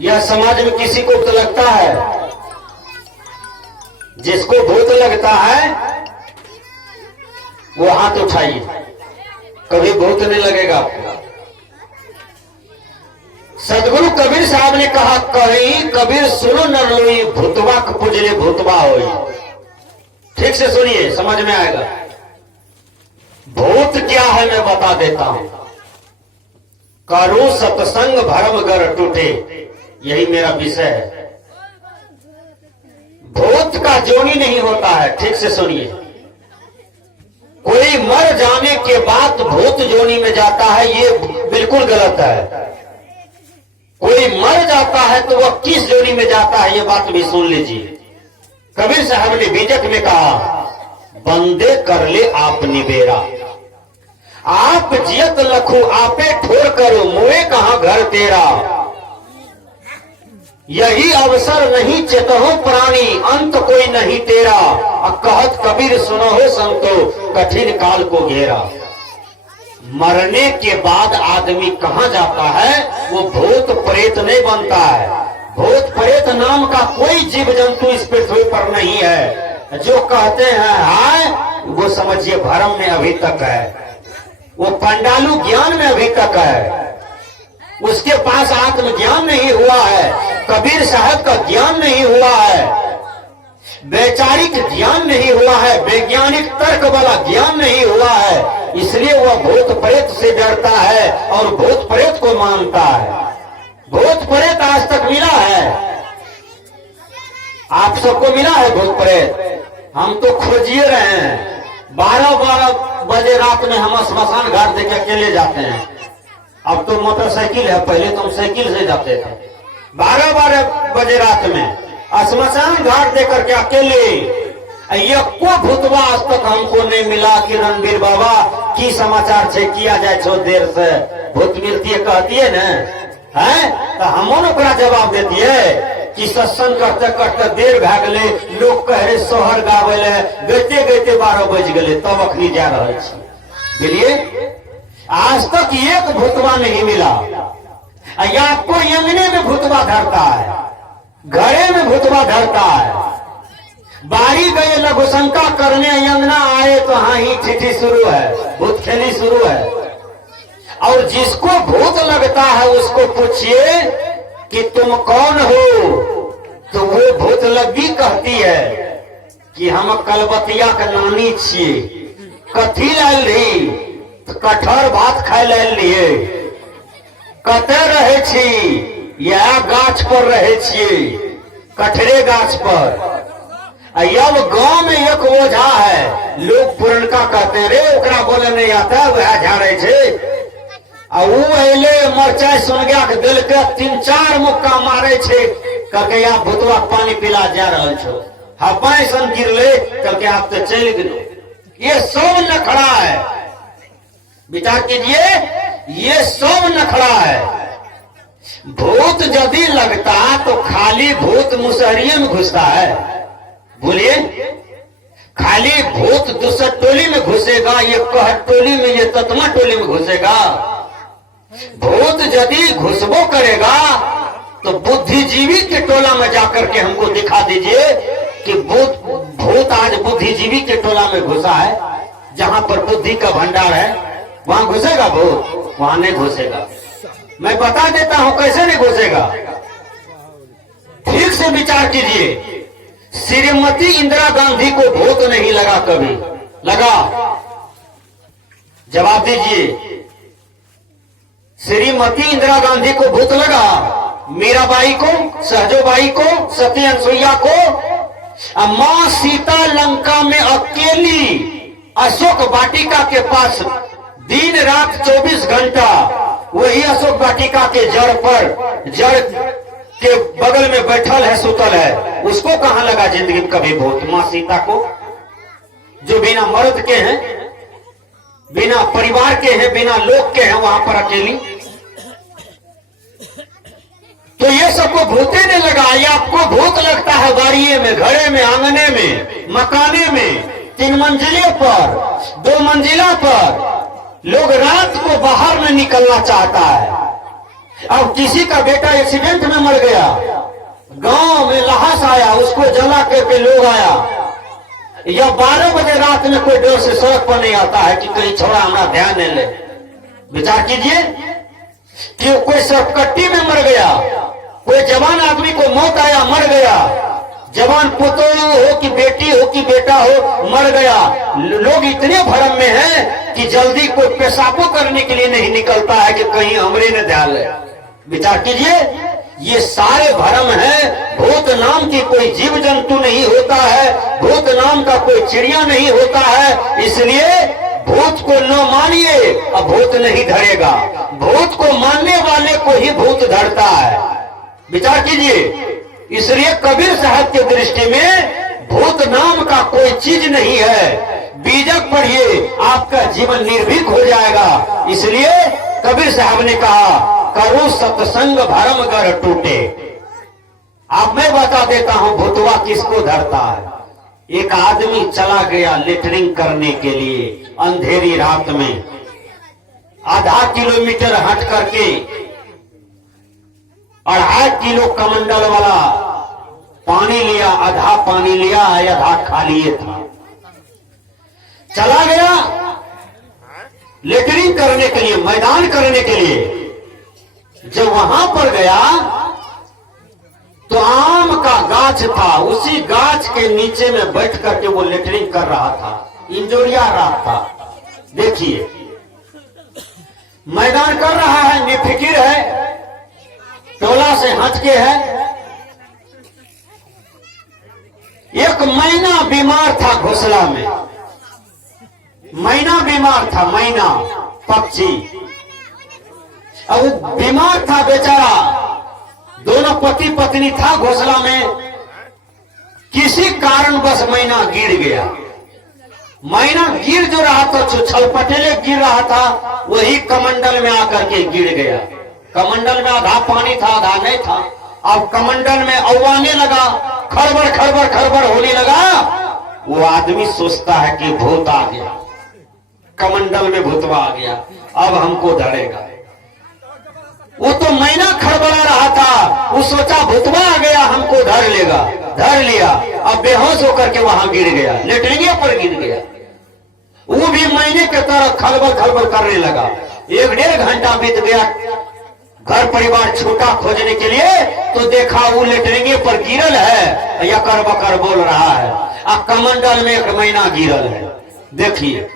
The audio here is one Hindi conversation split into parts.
यह समाज में किसी को तो लगता है? जिसको भूत लगता है वो हाथ उठाइए, कभी भूत नहीं लगेगा आपको। सदगुरु कबीर साहब ने कहा, कहीं कबीर सुनो न लोई, भूतवा के पुजले भूतवा होई। ठीक से सुनिए, समझ में आएगा। भूत क्या है मैं बता देता हूं। करो सत्संग भरम गर टूटे, यही मेरा विषय है। भूत का जोनी नहीं होता है। ठीक से सुनिए, कोई मर जाने के बाद भूत जोनी में जाता है, ये बिल्कुल गलत है। कोई मर जाता है तो वह किस जोनी में जाता है, ये बात भी सुन लीजिए। कबीर साहब ने बीजक में कहा, बंदे कर ले आप निबेरा, आप जियत लखू आपे ठोर करो, मुए कहां घर तेरा। यही अवसर नहीं चेतहो प्राणी, अंत कोई नहीं तेरा। कहत कबीर सुनो हो संतो, कठिन काल को घेरा। मरने के बाद आदमी कहां जाता है? वो भूत प्रेत नहीं बनता है। भूत प्रेत नाम का कोई जीव जंतु इस पृथ्वी पर नहीं है। जो कहते हैं हाय, वो समझिए भरम में अभी तक है, वो पंडालू ज्ञान में अभी तक है। उसके पास आत्मज्ञान नहीं हुआ है, कबीर साहब का ज्ञान नहीं हुआ है, वैचारिक ज्ञान नहीं हुआ है, वैज्ञानिक तर्क वाला ज्ञान नहीं हुआ है। इसलिए वह भूत प्रेत से डरता है और भूत प्रेत को मानता है। भूत प्रेत आज तक मिला है? आप सबको मिला है भूत प्रेत? हम तो खोजिए रहे हैं। 12-12 बजे रात में हम श्मशान घाट देके अकेले जाते हैं। अब तो मोटरसाइकिल है, पहले तो हम साइकिल से जाते थे। 12-12 बजे रात में श्मशान घाट देकर के अकेले। ये को भूतवा आज तक हमको नहीं मिला कि रणबीर बाबा की समाचार छे, किया जाए छो देर से भूत मिलती है कहती है न, है तो हमो ओकरा जवाब देती है कि सत्संग करते करते देर भै गए, लोग कह रहे सोहर गावे ले, गते गते 12 बज गए, तब अखनी जा रहे छी। बोलिए, आज तक एक भूतवा नहीं मिला। या आपको अंगने में भूतवा धरता है, घरे में भूतवा धरता है। बारी गए लघुशंका करने, अंगना आए तो हाँ ही ठिठी शुरू है, भूत खेली शुरू है। और जिसको भूत लगता है उसको पूछिए कि तुम कौन हो, तो वो भूत लगी कहती है कि हम कलबतिया के नानी छिए। कथी लाल रही? तो कठहर भात खाए लाल रहिए। कते रहे छी? यह गाछ पर रहे छिए, कठरे गाछ पर। अब गांव में एक ओझा है, लोग पुरनका कहते हैं रे ओकरा बोले नहीं आता, वह झाड़े छे। वो अले मरचाई सुन गया के दिल के 3-4 मुक्का मारे छे, कहके आप भूतवा पानी पिला जा रहा छो। हपाई सन गिरले, कहके आप तो चल गए। ये सब नखड़ा है, विचार कीजिए, ये सब नखड़ा है। भूत यदि लगता तो खाली भूत मुसहरिये में घुसता है? बोलिए, खाली भूत दूसर टोली में घुसेगा, ये कहर टोली में, ये ततमा टोली में घुसेगा? भूत यदि घुसबो करेगा तो बुद्धिजीवी के टोला में जाकर के हमको दिखा दीजिए कि भूत आज बुद्धिजीवी के टोला में घुसा है। जहां पर बुद्धि का भंडार है वहां घुसेगा भूत? वहां नहीं घुसेगा। मैं बता देता हूं कैसे नहीं घुसेगा। ठीक से विचार कीजिए। श्रीमती इंदिरा गांधी को भूत नहीं लगा कभी? लगा? जवाब दीजिए। श्रीमती इंदिरा गांधी को भूत लगा? मीराबाई को, सहजोबाई को, सती अनसुईया को? मां सीता लंका में अकेली अशोक वाटिका के पास दिन रात 24 घंटा वही अशोक वाटिका के जड़ पर, जड़ के बगल में बैठल है, सुतल है, उसको कहां लगा जिंदगी में कभी भूत? मां सीता को, जो बिना मर्द के हैं, बिना परिवार के हैं, बिना लोग के हैं, वहां पर अकेली। तो ये सबको भूते नहीं लगा। ये आपको भूत लगता है बाड़िए में, घरे में, आंगने में, मकाने में, 3 मंजिले पर, 2 मंजिला पर। लोग रात को बाहर में निकलना चाहता है, अब किसी का बेटा एक्सीडेंट में मर गया, गांव में लाश आया, उसको जला करके लोग आया, या 12 बजे रात में कोई डर से सड़क पर नहीं आता है कि कहीं छोड़ा हमारा ध्यान नहीं ले। विचार कीजिए कि कोई सरकट्टी में मर गया, कोई जवान आदमी को मौत आया, मर गया, जवान पुत्र हो कि बेटी हो कि बेटा हो मर गया। लोग इतने भरम में हैं कि जल्दी कोई पेशाबो करने के लिए नहीं निकलता है कि कहीं हमरे न ध्यान ले। विचार कीजिए, ये सारे भरम है। भूत नाम की कोई जीव जंतु नहीं होता है, भूत नाम का कोई चिड़िया नहीं होता है, इसलिए भूत को न मानिए, अब भूत नहीं धरेगा। भूत को मानने वाले को ही भूत धरता है। विचार कीजिए, इसलिए कबीर साहब की दृष्टि में भूत नाम का कोई चीज नहीं है। बीजक पढ़िए, आपका जीवन निर्भीक हो जाएगा। इसलिए कबीर साहब ने कहा, करो सत्संग भरम गर टूटे। अब मैं बता देता हूं भूतवा किसको धरता है। एक आदमी चला गया लेटरिंग करने के लिए अंधेरी रात में, आधा किलोमीटर हट करके 2.5 किलो कमंडल वाला पानी लिया, आधा पानी लिया, आधा खाली था। चला गया लेटरिंग करने के लिए, मैदान करने के लिए। जब वहां पर गया तो आम का गाछ था, उसी गाछ के नीचे में बैठ करके वो लेटरिंग कर रहा था, इंजोरिया रहा था। देखिए, मैदान कर रहा है, निफिकिर है, टोला से हटके है। एक मैना बीमार था घोंसला में, मैना बीमार था, मैना पक्षी। अब वो बीमार था बेचारा, दोनों पति पत्नी था घोंसला में। किसी कारणवश मैना गिर गया। मैना गिर जो रहा था, छलपटेले गिर रहा था, वही कमंडल में आकर के गिर गया। कमंडल में आधा पानी था, आधा नहीं था। अब कमंडल में औवाने लगा, खड़बड़ खड़बड़ खड़बड़ होने लगा। वो आदमी सोचता है कि भूत आ गया, कमंडल में भूतवा आ गया, अब हमको धरेगा। वो तो मैना खड़बड़ा रहा था, वो सोचा भूतवा आ गया, हमको धर लेगा, धर लिया। अब बेहोश होकर के वहां गिर गया, लेटरिंगे पर गिर गया। वो भी मैने के तरह खलबल खलबल करने लगा। 1-1.5 घंटा बीत गया। घर परिवार छूटा खोजने के लिए, तो देखा वो लेटरिंगे पर गिरल है, या कर बकर बोल रहा है। अब कमंडल में एक मैना गिरल है। देखिए,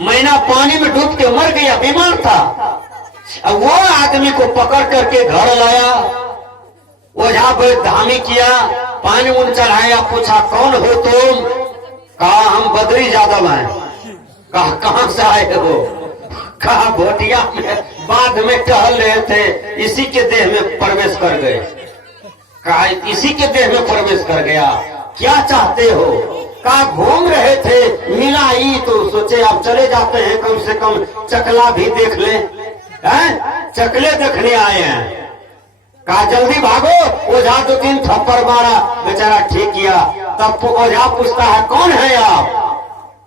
मैना पानी में डूब के मर गया, बीमार था। अब वो आदमी को पकड़ करके घर लाया, ओझा पर धामी किया, पानी उन चढ़ाया, पूछा कौन हो तुम? कहा हम बद्री यादव हैं। कहा कहां से आए हो? कहा भोटिया में बाध में टहल रहे थे, इसी के देह में प्रवेश कर गए। कहा इसी के देह में प्रवेश कर गया, क्या चाहते हो? कहा घूम रहे थे, मिला ही तो सोचे आप चले जाते हैं, कम से कम चकला भी देख लें, चकले देखने आए हैं। कहा जल्दी भागो। ओझा 2-3 थप्पड़ मारा, बेचारा ठीक किया। तब ओझा पूछता है कौन है आप?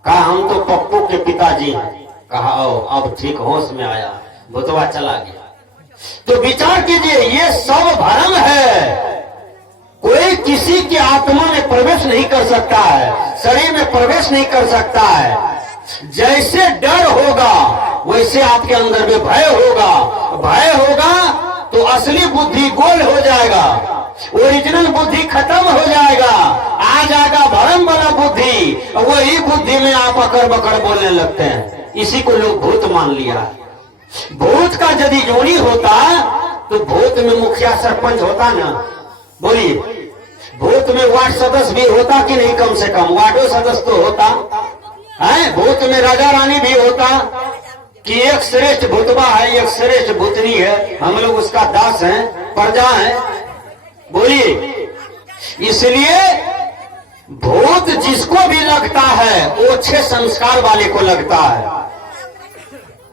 कहा हम तो पप्पू के पिताजी हैं। कहा ओ, अब ठीक होश में आया, भूतवा चला गया। तो विचार कीजिए, ये सब भ्रम है। कोई किसी की आत्मा में प्रवेश नहीं कर सकता है, शरीर में प्रवेश नहीं कर सकता है। जैसे डर होगा वैसे आपके अंदर में भय होगा, भय होगा तो असली बुद्धि गोल हो जाएगा, ओरिजिनल बुद्धि खत्म हो जाएगा, आ जाएगा भरम वाला बुद्धि। वही बुद्धि में आप अकड़ बकड़ बोलने लगते हैं। इसी को लोग भूत मान लिया। भूत का यदि योनि होता तो भूत में मुखिया सरपंच होता ना? बोलिए, भूत में वार्ड सदस्य भी होता कि नहीं? कम से कम वार्डो सदस्य तो होता है। भूत में राजा रानी भी होता कि एक श्रेष्ठ भूतवा है, एक श्रेष्ठ भूतनी है, हम लोग उसका दास हैं, प्रजा हैं। बोलिए, इसलिए भूत जिसको भी लगता है वो अच्छे संस्कार वाले को लगता है।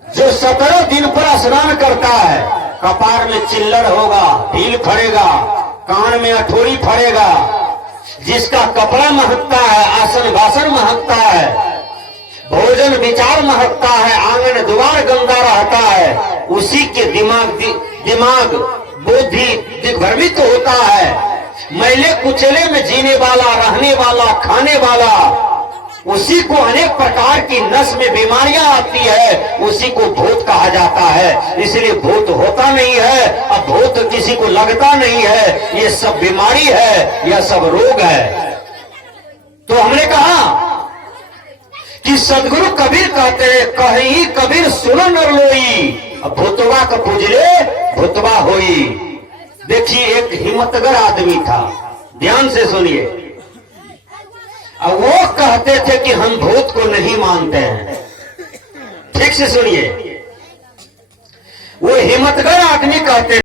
जो 17 दिन पर स्नान करता है, कपार में चिल्लड़ होगा, ढील फड़ेगा, कान में अठोरी फड़ेगा, जिसका कपड़ा महकता है, आसन भाषण महकता है, भोजन विचार महकता है, आंगन द्वार गंदा रहता है, उसी के दिमाग बुद्धि दिग्भ्रमित होता है। मैले कुचले में जीने वाला, रहने वाला, खाने वाला, उसी को अनेक प्रकार की नस में बीमारियां आती है, उसी को भूत कहा जाता है। इसलिए भूत होता नहीं है, अब भूत किसी को लगता नहीं है। ये सब बीमारी है, यह सब रोग है। तो हमने कहा कि सदगुरु कबीर कहते हैं, कहीं कबीर सुनो नर लोई, अब भूतवा का पूजले भूतवा होई। देखिए एक हिम्मतगर आदमी था, ध्यान से सुनिए। अब वो कहते थे कि हम भूत को नहीं मानते हैं। ठीक से सुनिए, वो हिम्मतगर आदमी कहते